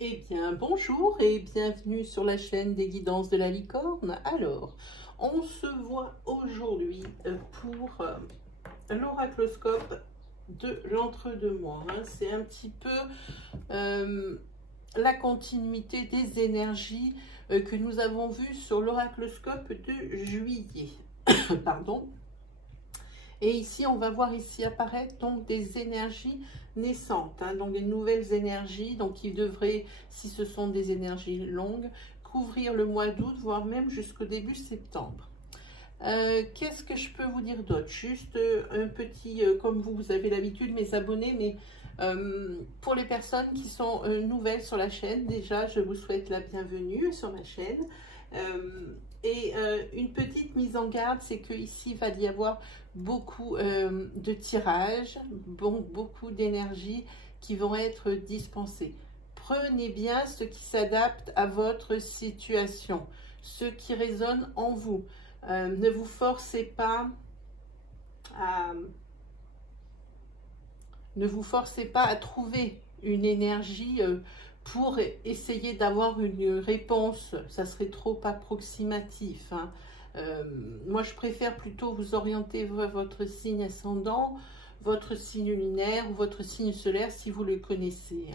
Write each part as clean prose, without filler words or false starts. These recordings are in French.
Eh bien, bonjour et bienvenue sur la chaîne des guidances de la licorne. Alors, on se voit aujourd'hui pour l'oracloscope de l'entre-deux-mois. C'est un petit peu la continuité des énergies que nous avons vues sur l'oracloscope de juillet. Pardon. Et ici, on va voir ici apparaître donc des énergies naissantes, donc des nouvelles énergies, donc qui devraient, si ce sont des énergies longues, couvrir le mois d'août, voire même jusqu'au début septembre. Qu'est-ce que je peux vous dire d'autre? Juste un petit, comme vous avez l'habitude, mes abonnés, mais pour les personnes qui sont nouvelles sur la chaîne, déjà, je vous souhaite la bienvenue sur ma chaîne. Une petite mise en garde, c'est qu'ici, il va y avoir beaucoup de tirages, beaucoup d'énergie qui vont être dispensées. Prenez bien ce qui s'adapte à votre situation, ce qui résonne en vous. Ne vous forcez pas à trouver une énergie pour essayer d'avoir une réponse. Ça serait trop approximatif. Moi, je préfère plutôt vous orienter vers votre signe ascendant, votre signe lunaire ou votre signe solaire si vous le connaissez.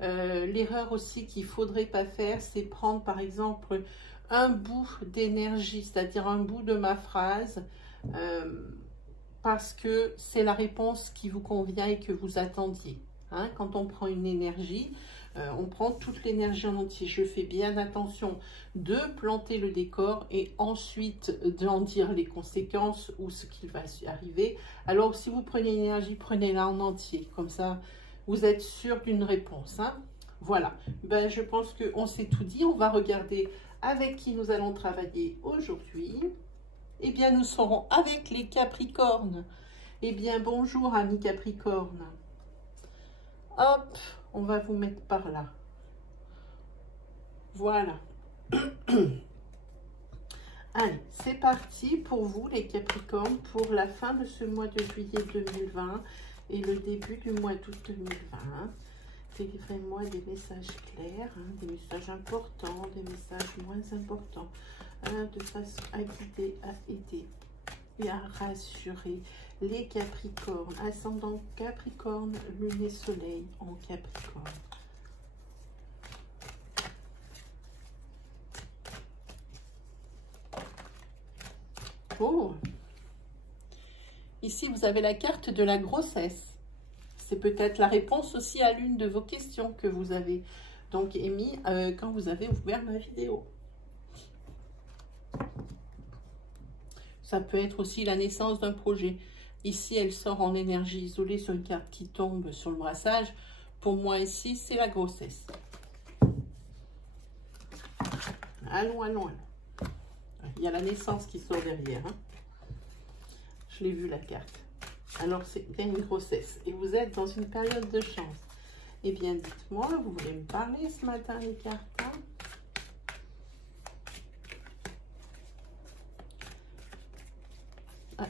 L'erreur aussi qu'il ne faudrait pas faire, c'est prendre par exemple un bout d'énergie, c'est-à-dire un bout de ma phrase, parce que c'est la réponse qui vous convient et que vous attendiez. Quand on prend une énergie, on prend toute l'énergie en entier. Je fais bien attention de planter le décor et ensuite d'en dire les conséquences ou ce qui va arriver. Alors, si vous prenez une énergie, prenez-la en entier. Comme ça, vous êtes sûr d'une réponse. Voilà. Je pense qu'on s'est tout dit. On va regarder avec qui nous allons travailler aujourd'hui. Eh bien, nous serons avec les Capricornes. Eh bien, bonjour, amis Capricornes. Hop, on va vous mettre par là. Voilà. Allez, c'est parti pour vous, les Capricornes, pour la fin de ce mois de juillet 2020 et le début du mois d'août 2020. Délivrez-moi des messages clairs, des messages importants, des messages moins importants, de façon à guider, à aider et à rassurer les Capricornes, ascendant Capricorne, lune et soleil en Capricorne. Oh, ici vous avez la carte de la grossesse. C'est peut-être la réponse aussi à l'une de vos questions que vous avez donc émis quand vous avez ouvert ma vidéo. Ça peut être aussi la naissance d'un projet. Ici, elle sort en énergie isolée sur une carte qui tombe sur le brassage. Pour moi, ici, c'est la grossesse. Allons, allons, allons. Il y a la naissance qui sort derrière. Je l'ai vu, la carte. Alors, c'est bien une grossesse. Et vous êtes dans une période de chance. Eh bien, dites-moi, vous voulez me parler ce matin, les cartes?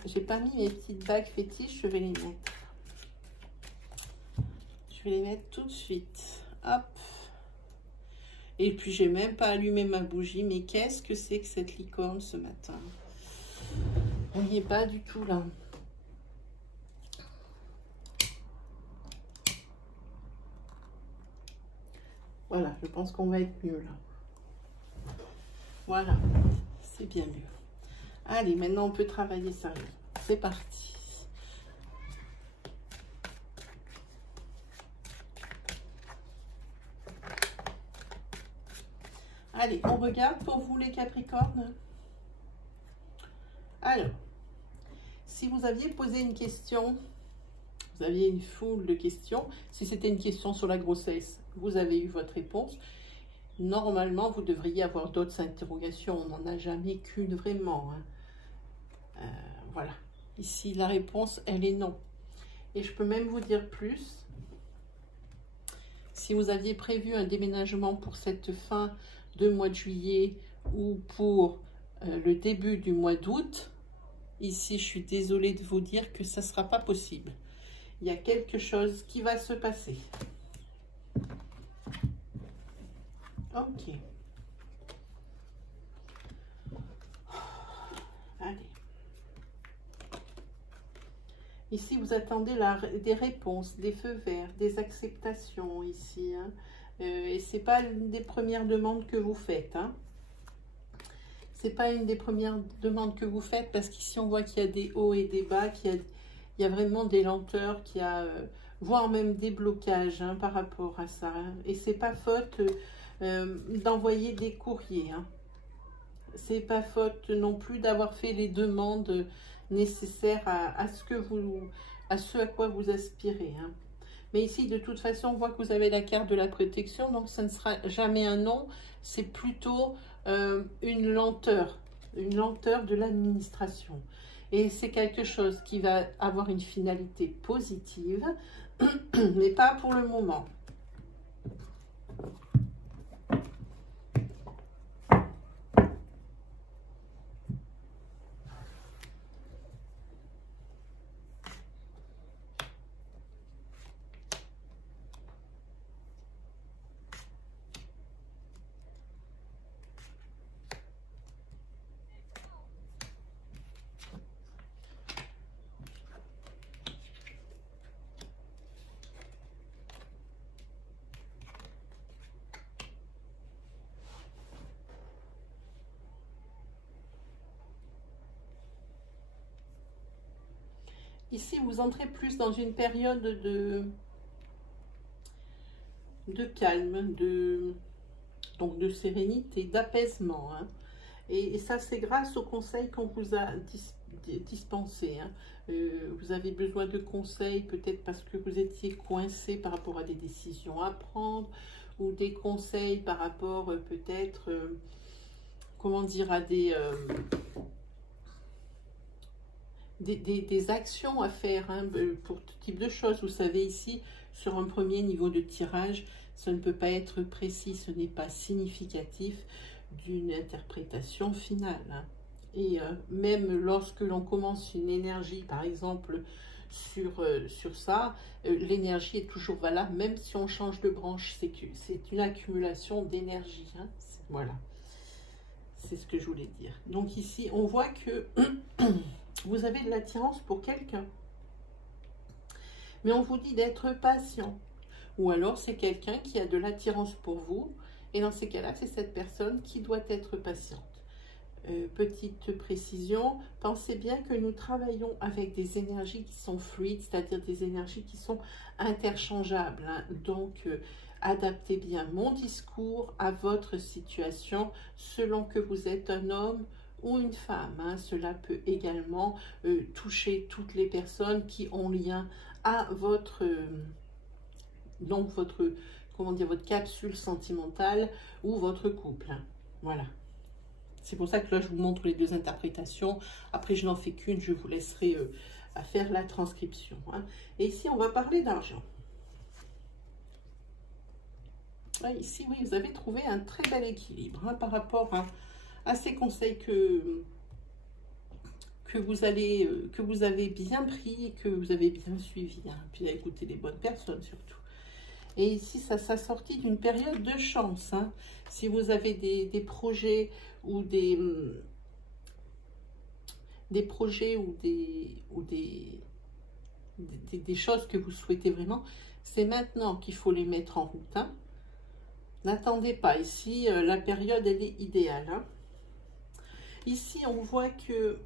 J'ai pas mis mes petites bagues fétiches, je vais les mettre. Je vais les mettre tout de suite. Hop. Et puis, j'ai même pas allumé ma bougie. Mais qu'est-ce que c'est que cette licorne ce matin? On n'y est pas du tout là. Voilà, je pense qu'on va être mieux là. Voilà, c'est bien mieux. Allez, maintenant on peut travailler sérieux. C'est parti. Allez, on regarde pour vous les Capricornes. Alors, si vous aviez posé une question, vous aviez une foule de questions. Si c'était une question sur la grossesse, vous avez eu votre réponse. Normalement, vous devriez avoir d'autres interrogations. On n'en a jamais qu'une vraiment. Voilà. Ici, la réponse, elle est non. Et je peux même vous dire plus. Si vous aviez prévu un déménagement pour cette fin de mois de juillet ou pour le début du mois d'août, ici, je suis désolée de vous dire que ça ne sera pas possible. Il y a quelque chose qui va se passer. Ok. Allez. Ici, vous attendez des réponses, des feux verts, des acceptations ici. Hein. Et ce n'est pas une des premières demandes que vous faites. Hein. C'est pas une des premières demandes que vous faites parce qu'ici, on voit qu'il y a des hauts et des bas, il y a vraiment des lenteurs, qu'il y a, voire même des blocages hein, par rapport à ça. Hein. Et c'est pas faute d'envoyer des courriers. Hein. C'est pas faute non plus d'avoir fait les demandes nécessaires à ce à quoi vous aspirez. Hein. Mais ici, de toute façon, on voit que vous avez la carte de la protection, donc ça ne sera jamais un non, c'est plutôt une lenteur de l'administration. Et c'est quelque chose qui va avoir une finalité positive, mais pas pour le moment. Ici, vous entrez plus dans une période de calme, donc de sérénité, d'apaisement. Hein. Et ça, c'est grâce aux conseils qu'on vous a dispensés. Hein. Vous avez besoin de conseils, peut-être parce que vous étiez coincé par rapport à des décisions à prendre, ou des conseils par rapport peut-être, comment dire, à des actions à faire hein, pour tout type de choses. Vous savez ici, sur un premier niveau de tirage, ça ne peut pas être précis, ce n'est pas significatif d'une interprétation finale. Hein. Et même lorsque l'on commence une énergie, par exemple, sur ça, l'énergie est toujours valable, même si on change de branche, c'est une accumulation d'énergie. Hein. Voilà, c'est ce que je voulais dire. Donc ici, on voit que vous avez de l'attirance pour quelqu'un. Mais on vous dit d'être patient. Ou alors, c'est quelqu'un qui a de l'attirance pour vous. Et dans ces cas-là, c'est cette personne qui doit être patiente. Petite précision, pensez bien que nous travaillons avec des énergies qui sont fluides, c'est-à-dire des énergies qui sont interchangeables. Hein. Donc, adaptez bien mon discours à votre situation selon que vous êtes un homme ou une femme. Hein. Cela peut également toucher toutes les personnes qui ont lien à votre, comment dire, votre capsule sentimentale ou votre couple. Hein. Voilà. C'est pour ça que là, je vous montre les deux interprétations. Après, je n'en fais qu'une. Je vous laisserai à faire la transcription. Hein. Et ici, on va parler d'argent. Ici, oui, vous avez trouvé un très bel équilibre hein, par rapport à ces conseils que vous avez bien pris et que vous avez bien suivi. Hein. Puis à écouter les bonnes personnes surtout. Et ici, ça s'assortit d'une période de chance. Hein. Si vous avez des projets ou des projets ou des choses que vous souhaitez vraiment, c'est maintenant qu'il faut les mettre en route. Hein. N'attendez pas. Ici, la période, elle est idéale. Hein. Ici, on voit que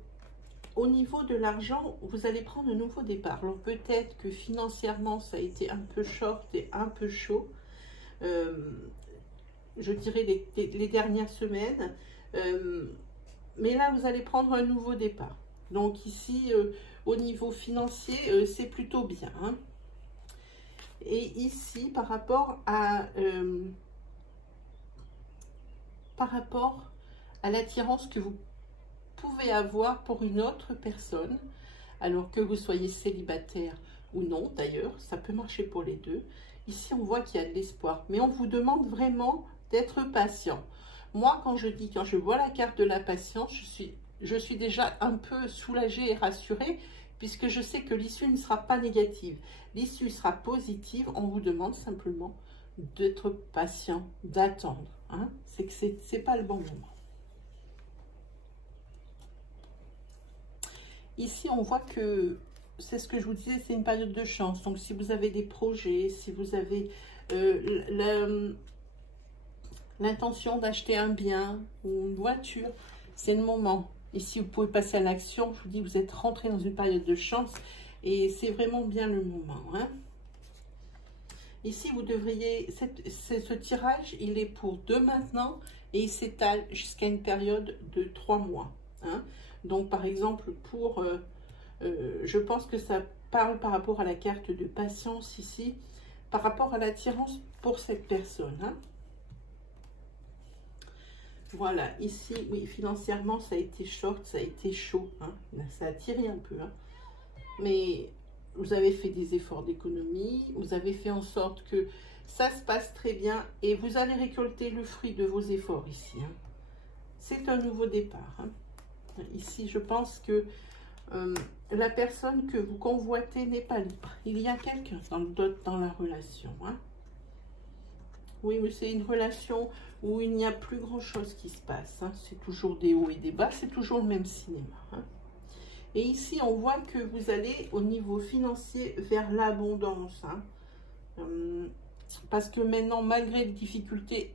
au niveau de l'argent, vous allez prendre un nouveau départ. Alors peut-être que financièrement, ça a été un peu short et un peu chaud. Je dirais les dernières semaines. Mais là, vous allez prendre un nouveau départ. Donc ici, au niveau financier, c'est plutôt bien. Hein. Et ici, par rapport à l'attirance que vous pouvez avoir pour une autre personne, alors que vous soyez célibataire ou non, d'ailleurs, ça peut marcher pour les deux. Ici, on voit qu'il y a de l'espoir, mais on vous demande vraiment d'être patient. Moi, quand je vois la carte de la patience, je suis déjà un peu soulagée et rassurée, puisque je sais que l'issue ne sera pas négative. L'issue sera positive, on vous demande simplement d'être patient, d'attendre. Hein. C'est que c'est pas le bon moment. Ici, on voit que c'est ce que je vous disais, c'est une période de chance. Donc, si vous avez des projets, si vous avez l'intention d'acheter un bien ou une voiture, c'est le moment. Ici, vous pouvez passer à l'action. Je vous dis, vous êtes rentré dans une période de chance et c'est vraiment bien le moment. Hein. Ici, vous devriez... Ce tirage, il est pour de maintenant et il s'étale jusqu'à une période de 3 mois. Hein. Donc, par exemple, pour... je pense que ça parle par rapport à la carte de patience ici, par rapport à l'attirance pour cette personne. Hein. Voilà, ici, oui, financièrement, ça a été short, ça a été chaud. Hein. Ça a tiré un peu. Hein. Mais vous avez fait des efforts d'économie, vous avez fait en sorte que ça se passe très bien et vous allez récolter le fruit de vos efforts ici. Hein. C'est un nouveau départ. Hein. Ici, je pense que la personne que vous convoitez n'est pas libre. Il y a quelqu'un dans la relation. Hein. Oui, mais c'est une relation où il n'y a plus grand-chose qui se passe. Hein. C'est toujours des hauts et des bas, c'est toujours le même cinéma. Hein. Et ici, on voit que vous allez au niveau financier vers l'abondance. Hein. Parce que maintenant, malgré les difficultés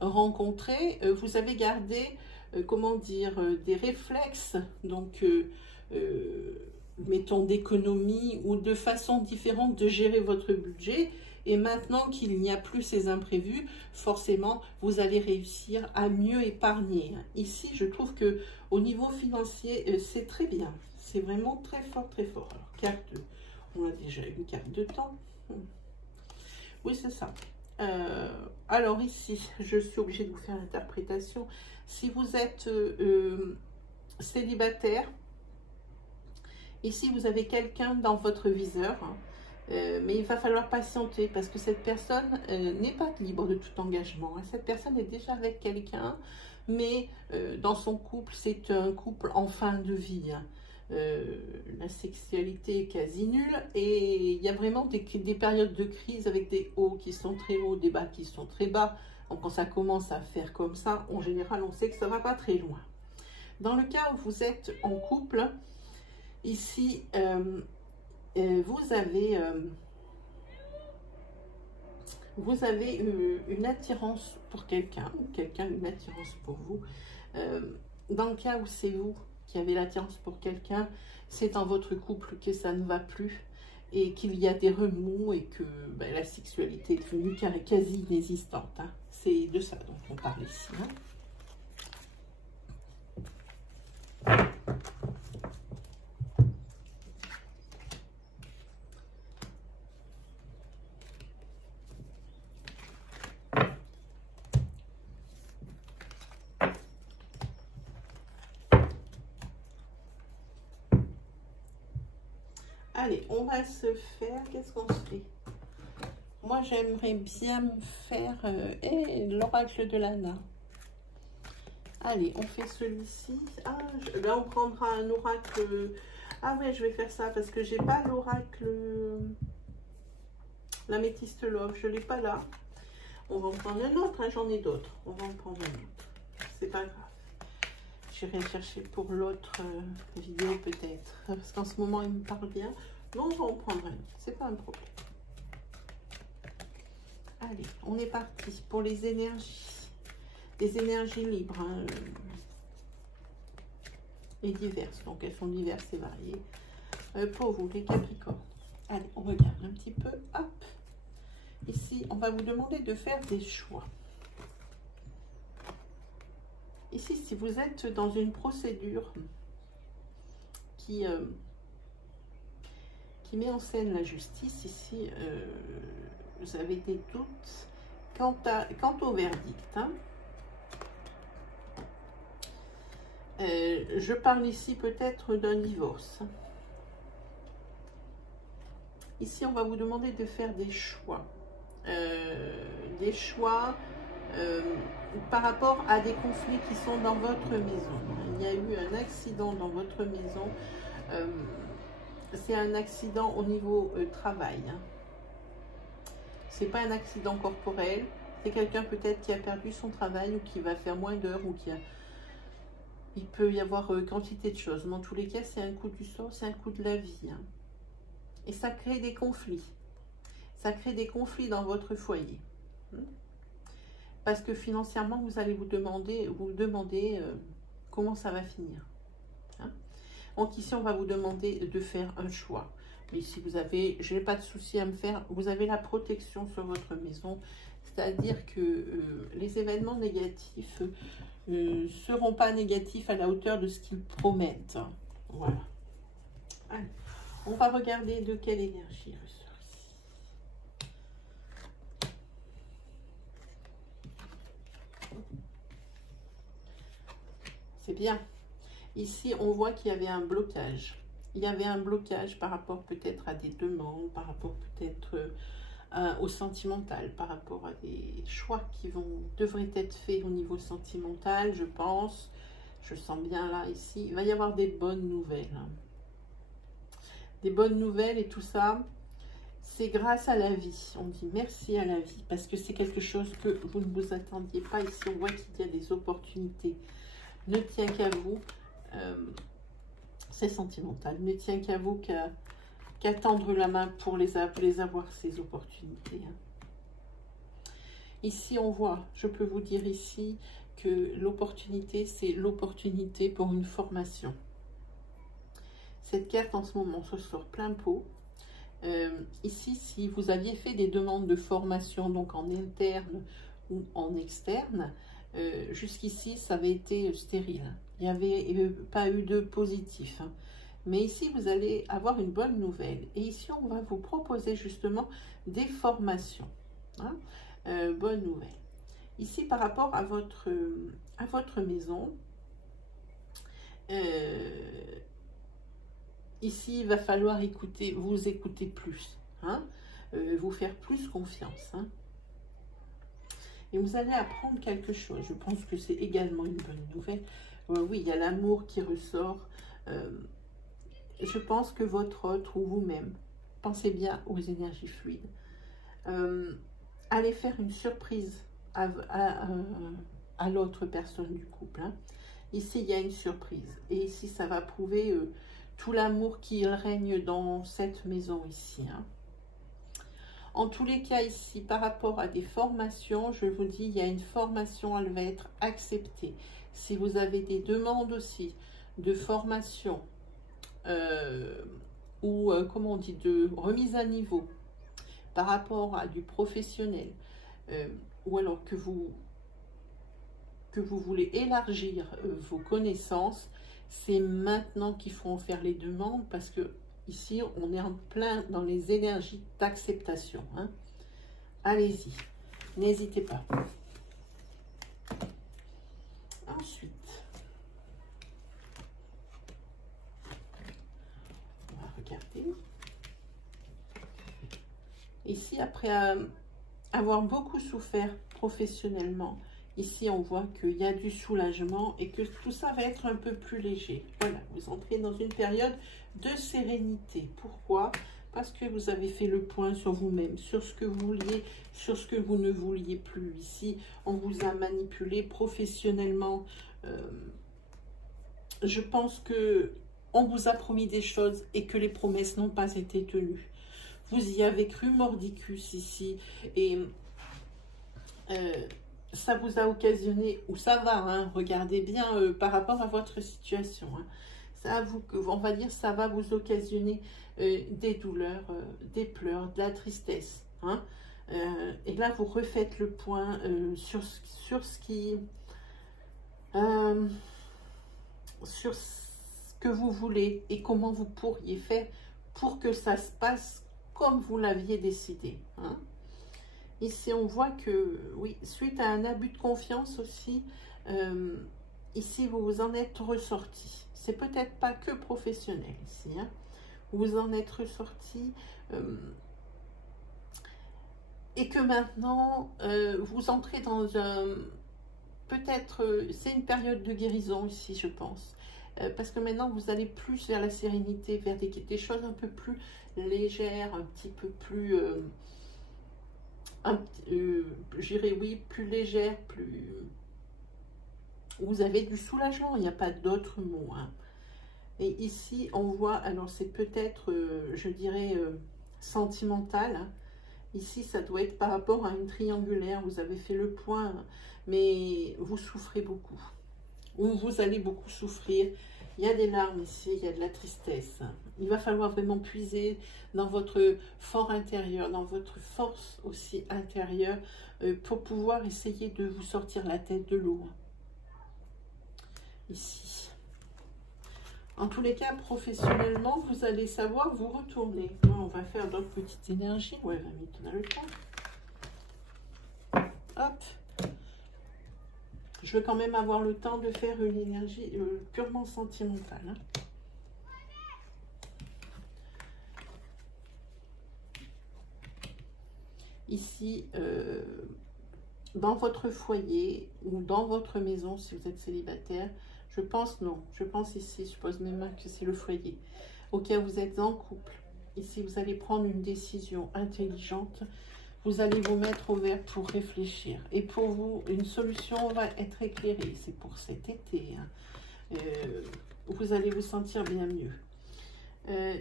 rencontrées, vous avez gardé... comment dire, des réflexes, donc mettons d'économie ou de façon différente de gérer votre budget. Et maintenant qu'il n'y a plus ces imprévus, forcément, vous allez réussir à mieux épargner. Ici, je trouve que au niveau financier, c'est très bien. C'est vraiment très fort, très fort. Alors, carte, on a déjà une carte de temps. Oui, c'est ça. Alors ici, je suis obligée de vous faire l'interprétation. Si vous êtes célibataire, ici vous avez quelqu'un dans votre viseur, hein, mais il va falloir patienter parce que cette personne n'est pas libre de tout engagement. Hein. Cette personne est déjà avec quelqu'un, mais dans son couple, c'est un couple en fin de vie. Hein. La sexualité est quasi nulle et il y a vraiment des périodes de crise avec des hauts qui sont très hauts, des bas qui sont très bas. Donc quand ça commence à faire comme ça, en général on sait que ça va pas très loin. Dans le cas où vous êtes en couple, ici vous avez une attirance pour quelqu'un, ou quelqu'un une attirance pour vous. Dans le cas où c'est vous qui avez l'attirance pour quelqu'un, c'est dans votre couple que ça ne va plus et qu'il y a des remous et que ben, la sexualité est devenue quasi inexistante. Hein. C'est de ça dont on parle ici. Hein. Allez, on va se faire, qu'est-ce qu'on se fait? Moi, j'aimerais bien me faire l'oracle de Lana. Allez, on fait celui-ci. Ah, là, on prendra un oracle. Ah ouais, je vais faire ça parce que j'ai pas l'oracle. L'améthyste love, je l'ai pas là. On va en prendre un autre, hein, j'en ai d'autres. On va en prendre un autre. C'est pas grave. J'irai chercher pour l'autre vidéo peut-être. Parce qu'en ce moment, il me parle bien. Non, on va en prendre un autre. C'est pas un problème. Allez, on est parti pour les énergies. Des énergies libres. Hein, et diverses. Donc, elles sont diverses et variées. Pour vous, les Capricornes. Allez, on regarde un petit peu. Hop. Ici, on va vous demander de faire des choix. Ici, si vous êtes dans une procédure qui met en scène la justice, ici, vous avez des doutes quant au verdict. Hein. Je parle ici peut-être d'un divorce. Ici, on va vous demander de faire des choix. Par rapport à des conflits qui sont dans votre maison. Il y a eu un accident dans votre maison. C'est un accident au niveau travail. Hein. C'est pas un accident corporel. C'est quelqu'un peut-être qui a perdu son travail ou qui va faire moins d'heures ou qui a... Il peut y avoir quantité de choses. Mais en tous les cas, c'est un coup du sort, c'est un coup de la vie. Hein. Et ça crée des conflits. Ça crée des conflits dans votre foyer. Parce que financièrement, vous allez vous demander comment ça va finir. Hein. Donc ici, on va vous demander de faire un choix. Mais si vous avez, je n'ai pas de souci à me faire, vous avez la protection sur votre maison. C'est-à-dire que les événements négatifs ne seront pas négatifs à la hauteur de ce qu'ils promettent. Voilà. Allez, on va regarder de quelle énergie ressort ici. C'est bien. Ici, on voit qu'il y avait un blocage. Il y avait un blocage par rapport peut-être à des demandes, par rapport peut-être au sentimental, par rapport à des choix qui devraient être faits au niveau sentimental, je pense. Je sens bien là, ici. Il va y avoir des bonnes nouvelles. Hein. Des bonnes nouvelles et tout ça, c'est grâce à la vie. On dit merci à la vie parce que c'est quelque chose que vous ne vous attendiez pas. Ici, on voit qu'il y a des opportunités. Ne tient qu'à vous. C'est sentimental. Ne tient qu'à vous qu'à tendre la main pour les avoir, ces opportunités. Ici, on voit, je peux vous dire ici que l'opportunité, c'est l'opportunité pour une formation. Cette carte, en ce moment, se sort plein pot. Ici, si vous aviez fait des demandes de formation, donc en interne ou en externe, jusqu'ici, ça avait été stérile. Il n'y avait pas eu de positif. Hein. Mais ici, vous allez avoir une bonne nouvelle. Et ici, on va vous proposer justement des formations. Hein. Bonne nouvelle. Ici, par rapport à votre maison, ici, il va falloir vous écouter plus. Hein. Vous faire plus confiance. Hein. Et vous allez apprendre quelque chose. Je pense que c'est également une bonne nouvelle. Oui, il y a l'amour qui ressort. Je pense que votre autre ou vous-même, pensez bien aux énergies fluides. Allez faire une surprise à l'autre personne du couple. Hein. Ici, il y a une surprise. Et ici, ça va prouver tout l'amour qui règne dans cette maison ici. Hein. En tous les cas, ici, par rapport à des formations, je vous dis, il y a une formation, elle va être acceptée. Si vous avez des demandes aussi de formation ou, comment on dit, de remise à niveau par rapport à du professionnel, ou alors que vous voulez élargir vos connaissances, c'est maintenant qu'il faut en faire les demandes parce que ici, on est en plein dans les énergies d'acceptation. Hein. Allez-y, n'hésitez pas. Ensuite, on va regarder. Ici, après avoir beaucoup souffert professionnellement, ici, on voit qu'il y a du soulagement et que tout ça va être un peu plus léger. Voilà, vous entrez dans une période de sérénité. Pourquoi? Parce que vous avez fait le point sur vous-même, sur ce que vous vouliez, sur ce que vous ne vouliez plus. Ici, on vous a manipulé professionnellement. Je pense que on vous a promis des choses et que les promesses n'ont pas été tenues. Vous y avez cru mordicus ici et ça vous a occasionné, ou ça va, hein, regardez bien par rapport à votre situation. Hein, ça on va dire, ça va vous occasionner des douleurs, des pleurs, de la tristesse. Hein, et là, vous refaites le point sur ce que vous voulez et comment vous pourriez faire pour que ça se passe comme vous l'aviez décidé. Hein. Ici, on voit que, oui, suite à un abus de confiance aussi, ici, vous vous en êtes ressorti. C'est peut-être pas que professionnel ici. Hein. Vous en êtes ressorti et que maintenant, vous entrez dans un... Peut-être, c'est une période de guérison ici, je pense. Parce que maintenant, vous allez plus vers la sérénité, vers des choses un peu plus légères, un petit peu plus... j'irais oui, plus légère, plus... Vous avez du soulagement, il n'y a pas d'autre mot. Hein. Et ici, on voit, alors c'est peut-être, je dirais, sentimental. Hein. Ici, ça doit être par rapport à une triangulaire. Vous avez fait le point, mais vous souffrez beaucoup. Ou vous allez beaucoup souffrir. Il y a des larmes ici, il y a de la tristesse. Il va falloir vraiment puiser dans votre fort intérieur, dans votre force aussi intérieure, pour pouvoir essayer de vous sortir la tête de l'eau. Ici. En tous les cas, professionnellement, vous allez savoir vous retourner. Bon, on va faire d'autres petites énergies. Ouais, 20 minutes, on a le temps. Hop. Je veux quand même avoir le temps de faire une énergie purement sentimentale. Hein. Ici, dans votre foyer ou dans votre maison, si vous êtes célibataire, je pense non. Je pense ici, je pose mes mains que c'est le foyer. Ok, vous êtes en couple. Ici, vous allez prendre une décision intelligente. Vous allez vous mettre au vert pour réfléchir. Et pour vous, une solution va être éclairée. C'est pour cet été. Hein. Vous allez vous sentir bien mieux.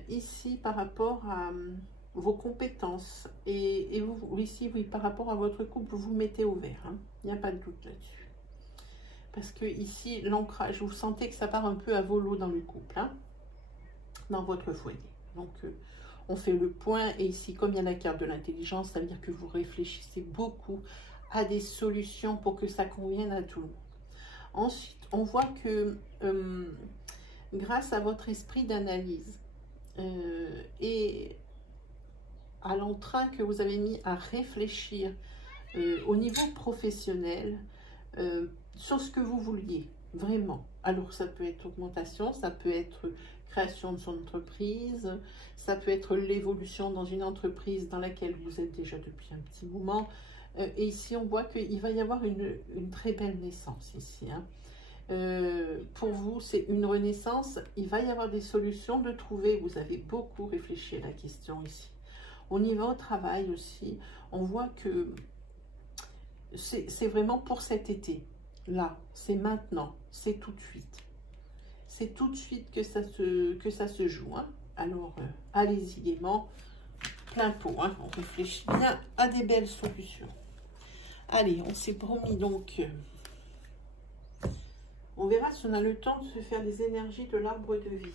Ici, par rapport à vos compétences, et vous, ici, oui, par rapport à votre couple, vous vous mettez au vert. Hein. Il n'y a pas de doute là-dessus. Parce que ici, l'ancrage, vous sentez que ça part un peu à volo dans le couple, hein, dans votre foyer. Donc, on fait le point. Et ici, comme il y a la carte de l'intelligence, ça veut dire que vous réfléchissez beaucoup à des solutions pour que ça convienne à tout le monde. Ensuite, on voit que grâce à votre esprit d'analyse et à l'entrain que vous avez mis à réfléchir au niveau professionnel, sur ce que vous vouliez, vraiment. Alors, ça peut être augmentation, ça peut être création de son entreprise, ça peut être l'évolution dans une entreprise dans laquelle vous êtes déjà depuis un petit moment. Et ici, on voit qu'il va y avoir une très belle naissance ici. Hein. Pour vous, c'est une renaissance. Il va y avoir des solutions de trouver. Vous avez beaucoup réfléchi à la question ici. Au niveau travail aussi, on voit que c'est vraiment pour cet été. Là, c'est maintenant, c'est tout de suite. C'est tout de suite que ça se joue. Hein. Alors, allez-y gaiement, plein pot. Hein. On réfléchit bien à des belles solutions. Allez, on s'est promis donc. On verra si on a le temps de se faire des énergies de l'arbre de vie.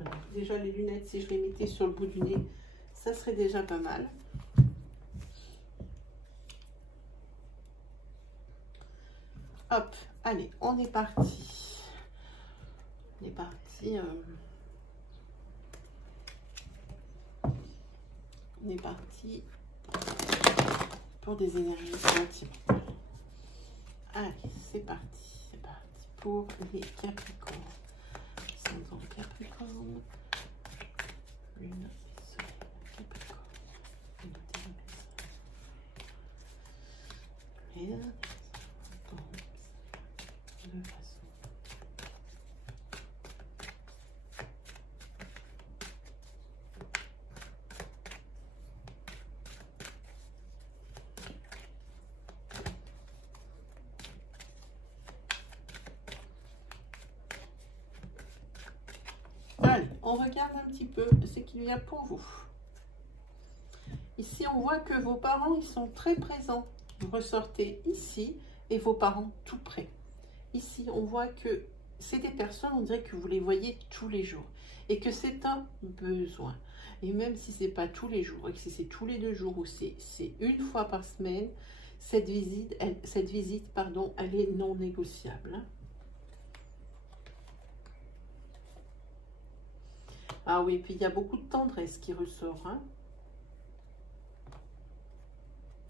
Alors, déjà, les lunettes, si je les mettais sur le bout du nez, ça serait déjà pas mal. Hop, allez, on est parti. On est parti. On est parti pour des énergies sentimentales. Allez, c'est parti. C'est parti pour les Capricornes. Ascendant Capricorne. Lune et Soleil Capricorne. De façon. Allez, on regarde un petit peu ce qu'il y a pour vous. Ici, on voit que vos parents, ils sont très présents. Vous ressortez ici et vos parents tout près. Ici, on voit que c'est des personnes, on dirait que vous les voyez tous les jours et que c'est un besoin. Et même si ce n'est pas tous les jours et que si c'est tous les 2 jours ou c'est une fois par semaine, cette visite, elle est non négociable. Hein. Ah oui, puis il y a beaucoup de tendresse qui ressort. Hein,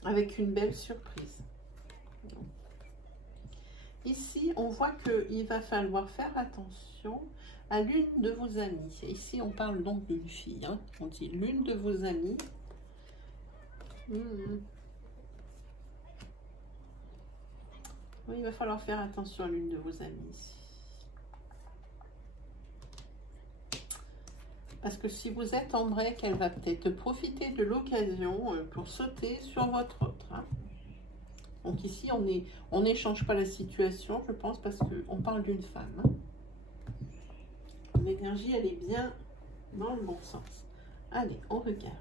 avec une belle surprise. Ici, on voit qu'il va falloir faire attention à l'une de vos amies. Ici, on parle donc d'une fille. Hein. On dit l'une de vos amies. Oui, il va falloir faire attention à l'une de vos amies. Parce que si vous êtes en break, elle va peut-être profiter de l'occasion pour sauter sur votre autre. Hein. Donc ici, on n'échange pas la situation, je pense, parce qu'on parle d'une femme. Hein. L'énergie, elle est bien dans le bon sens. Allez, on regarde.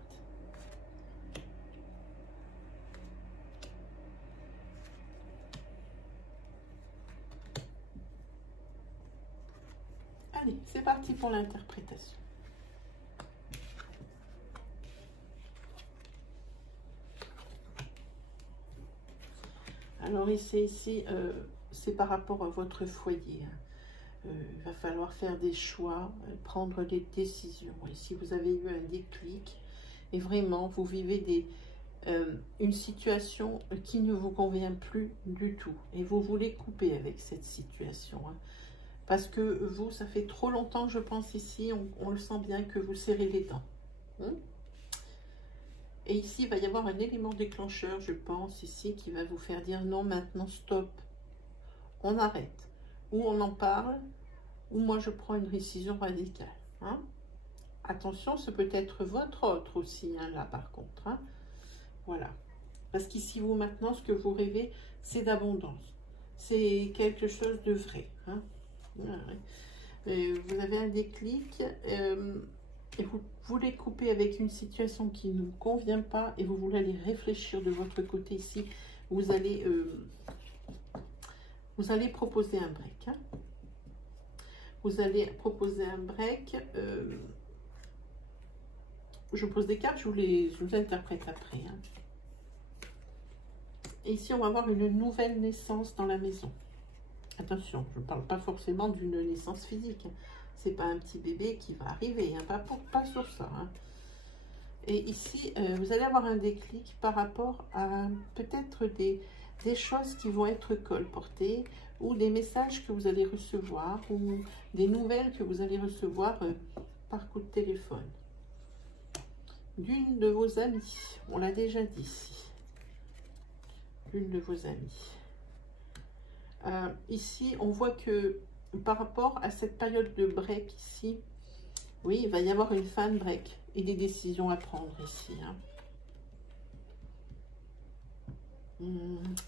Allez, c'est parti pour l'interprétation. Alors ici, c'est par rapport à votre foyer. Il va falloir faire des choix, prendre des décisions. Ici, vous avez eu un déclic et vraiment, vous vivez une situation qui ne vous convient plus du tout. Et vous voulez couper avec cette situation. Hein. Parce que vous, ça fait trop longtemps, je pense, ici, on le sent bien que vous serrez les dents. Hein. Et ici, il va y avoir un élément déclencheur, je pense, ici, qui va vous faire dire non, maintenant, stop. On arrête. Ou on en parle, ou moi, je prends une décision radicale. Hein. Attention, ce peut être votre autre aussi, hein, là, par contre. Hein. Voilà. Parce qu'ici, vous, maintenant, ce que vous rêvez, c'est d'abondance. C'est quelque chose de vrai. Hein. Vous avez un déclic et vous voulez couper avec une situation qui ne vous convient pas et vous voulez aller réfléchir de votre côté ici. Vous allez proposer un break. Hein. Vous allez proposer un break. Je pose des cartes, je vous interprète après. Hein. Et ici, on va avoir une nouvelle naissance dans la maison. Attention, je ne parle pas forcément d'une naissance physique. Hein. C'est pas un petit bébé qui va arriver, hein. Pas sur ça. Hein. Et ici, vous allez avoir un déclic par rapport à peut-être des choses qui vont être colportées ou des messages que vous allez recevoir ou des nouvelles que vous allez recevoir par coup de téléphone. D'une de vos amies, on l'a déjà dit ici. Une de vos amies. Ici, on voit que par rapport à cette période de break ici, oui, il va y avoir une fin de break et des décisions à prendre ici. Hein.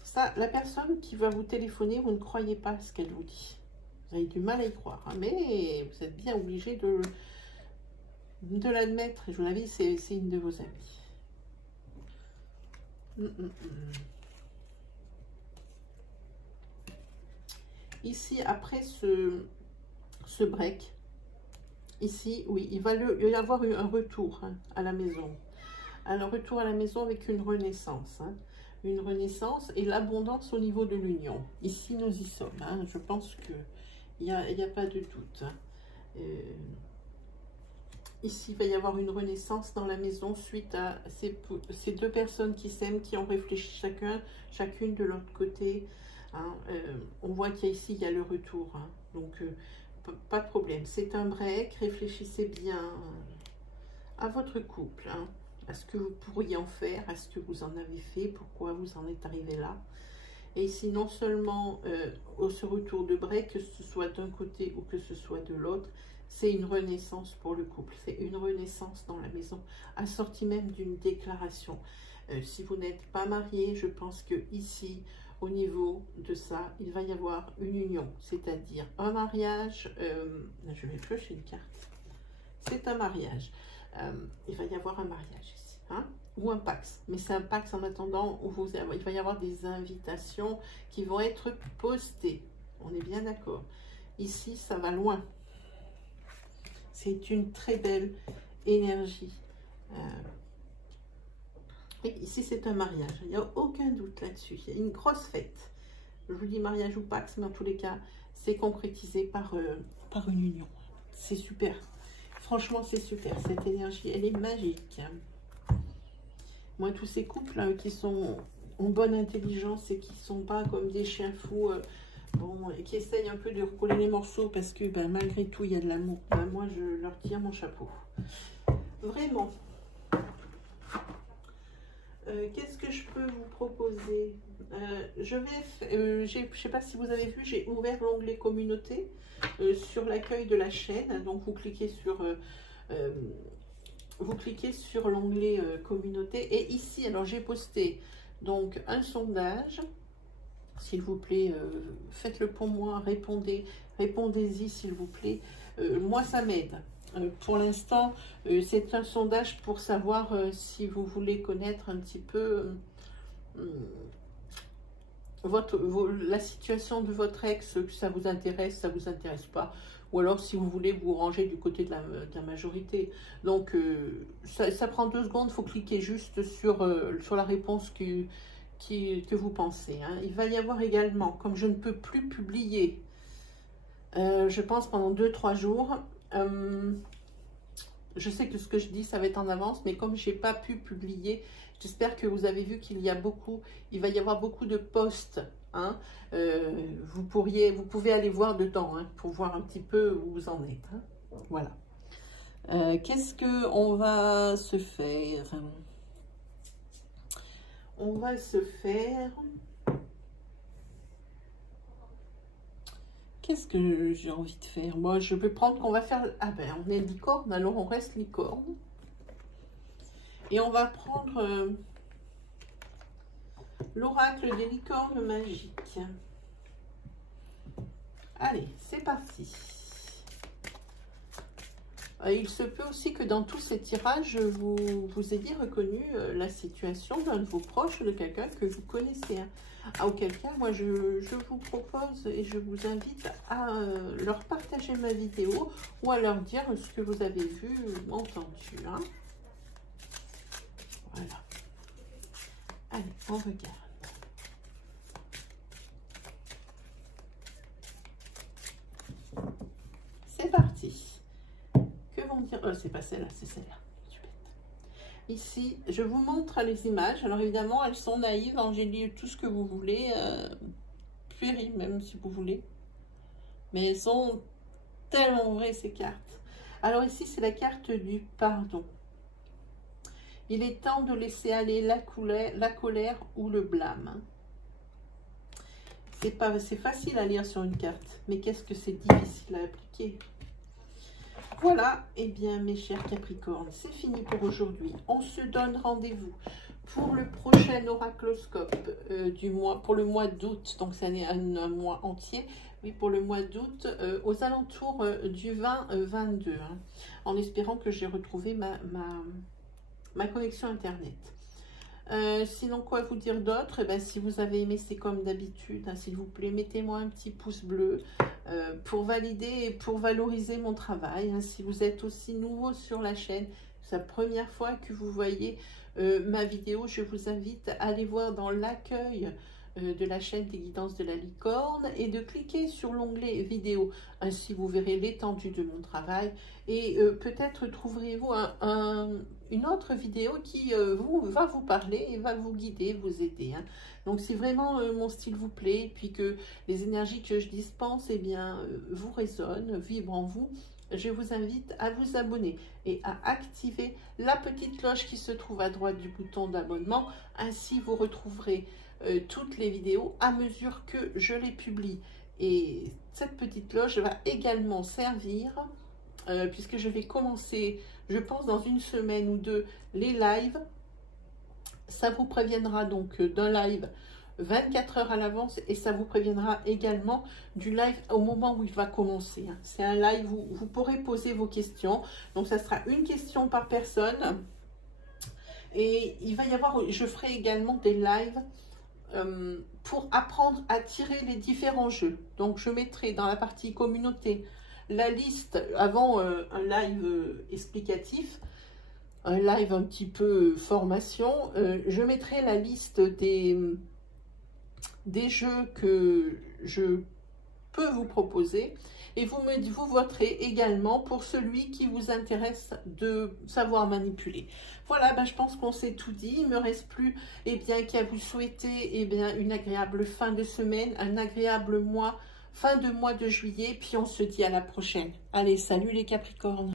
Ça, la personne qui va vous téléphoner, vous ne croyez pas ce qu'elle vous dit. Vous avez du mal à y croire, hein, mais vous êtes bien obligé de l'admettre. Et je vous l'avais dit, c'est une de vos amies. Ici, après ce break, ici, oui, il va y avoir un retour hein, à la maison. Un retour à la maison avec une renaissance. Hein, une renaissance et l'abondance au niveau de l'union. Ici, nous y sommes. Hein, je pense qu'il n'y a pas de doute. Hein. Ici, il va y avoir une renaissance dans la maison suite à ces deux personnes qui s'aiment, qui ont réfléchi chacune de l'autre côté. Hein, on voit qu'ici, il y a le retour. Hein, donc, pas de problème. C'est un break. Réfléchissez bien à votre couple. Hein, à ce que vous pourriez en faire, à ce que vous en avez fait, pourquoi vous en êtes arrivé là. Et ici, non seulement ce retour de break, que ce soit d'un côté ou que ce soit de l'autre, c'est une renaissance pour le couple. C'est une renaissance dans la maison, assortie même d'une déclaration. Si vous n'êtes pas marié, je pense que ici, au niveau de ça, il va y avoir une union, c'est-à-dire un mariage. Je vais piocher une carte. C'est un mariage. Il va y avoir un mariage ici, hein, ou un pax. Mais c'est un pax en attendant où il va y avoir des invitations qui vont être postées. On est bien d'accord. Ici, ça va loin. C'est une très belle énergie. Et ici, c'est un mariage. Il n'y a aucun doute là-dessus. Il y a une grosse fête. Je vous dis mariage ou pax, mais en tous les cas, c'est concrétisé par une union. C'est super. Franchement, c'est super. Cette énergie, elle est magique. Moi, tous ces couples hein, qui sont en bonne intelligence et qui ne sont pas comme des chiens fous, bon, et qui essayent un peu de recoller les morceaux parce que ben, malgré tout, il y a de l'amour. Ben, moi, je leur tire mon chapeau. Vraiment. Qu'est-ce que je peux vous proposer? Je ne sais pas si vous avez vu, j'ai ouvert l'onglet communauté sur l'accueil de la chaîne. Donc, vous cliquez sur vous cliquez sur l'onglet communauté. Et ici, alors j'ai posté donc un sondage. S'il vous plaît, faites-le pour moi, répondez-y s'il vous plaît. Moi, ça m'aide. Pour l'instant, c'est un sondage pour savoir si vous voulez connaître un petit peu la situation de votre ex, que ça vous intéresse, ça vous intéresse pas, ou alors si vous voulez vous ranger du côté de la majorité. Donc, ça prend 2 secondes, il faut cliquer juste sur la réponse que vous pensez. Hein. Il va y avoir également, comme je ne peux plus publier, je pense pendant 2-3 jours, je sais que ce que je dis, ça va être en avance, mais comme je n'ai pas pu publier, j'espère que vous avez vu qu'il va y avoir beaucoup de posts. Hein. Vous pouvez aller voir dedans, hein, pour voir un petit peu où vous en êtes. Hein. Voilà. Qu'est-ce qu'on va se faire? On va se faire... Qu'est-ce que j'ai envie de faire? Moi, je peux prendre qu'on va faire... Ah ben, on est licorne, alors on reste licorne. Et on va prendre l'oracle des licornes magiques. Allez, c'est parti. Il se peut aussi que dans tous ces tirages, vous ayez reconnu la situation d'un de vos proches, de quelqu'un que vous connaissez. Auquel cas, moi, je vous propose et je vous invite à leur partager ma vidéo ou à leur dire ce que vous avez vu ou entendu. Hein. Voilà. Allez, on regarde. C'est parti. Que vont dire... Oh, c'est pas celle-là, c'est celle-là. Ici, je vous montre les images. Alors évidemment, elles sont naïves. Hein. J'ai lu tout ce que vous voulez. Puéril même, si vous voulez. Mais elles sont tellement vraies, ces cartes. Alors ici, c'est la carte du pardon. Il est temps de laisser aller la colère ou le blâme. C'est facile à lire sur une carte. Mais qu'est-ce que c'est difficile à appliquer? Voilà, et bien mes chers Capricornes, c'est fini pour aujourd'hui. On se donne rendez-vous pour le prochain oracloscope pour le mois d'août. Donc c'est un mois entier, oui, pour le mois d'août, aux alentours du 20-22, hein, en espérant que j'ai retrouvé ma connexion Internet. Sinon, quoi vous dire d'autre? Eh ben, si vous avez aimé, c'est comme d'habitude, hein, s'il vous plaît, mettez-moi un petit pouce bleu pour valider et pour valoriser mon travail. Hein. Si vous êtes aussi nouveau sur la chaîne, c'est la première fois que vous voyez ma vidéo, je vous invite à aller voir dans l'accueil de la chaîne des guidances de la licorne et de cliquer sur l'onglet vidéo. Ainsi, vous verrez l'étendue de mon travail et peut-être trouverez-vous une autre vidéo qui va vous parler et va vous guider, vous aider. Hein. Donc, si vraiment mon style vous plaît, puis que les énergies que je dispense, eh bien, vous résonnent, vibrent en vous, je vous invite à vous abonner et à activer la petite cloche qui se trouve à droite du bouton d'abonnement. Ainsi, vous retrouverez toutes les vidéos à mesure que je les publie. Et cette petite cloche va également servir, puisque je vais commencer, je pense dans une semaine ou deux, les lives. Ça vous préviendra donc d'un live 24 heures à l'avance et ça vous préviendra également du live au moment où il va commencer. C'est un live où vous pourrez poser vos questions. Donc ça sera une question par personne. Et il va y avoir, je ferai également des lives pour apprendre à tirer les différents jeux. Donc je mettrai dans la partie communauté la liste avant un live explicatif, un live un petit peu formation. Je mettrai la liste des jeux que je peux vous proposer et vous voterez également pour celui qui vous intéresse de savoir manipuler. Voilà, ben, je pense qu'on s'est tout dit. Il ne me reste plus qu'à vous souhaiter une agréable fin de semaine, un agréable mois, fin de mois de juillet, puis on se dit à la prochaine. Allez, salut les Capricornes!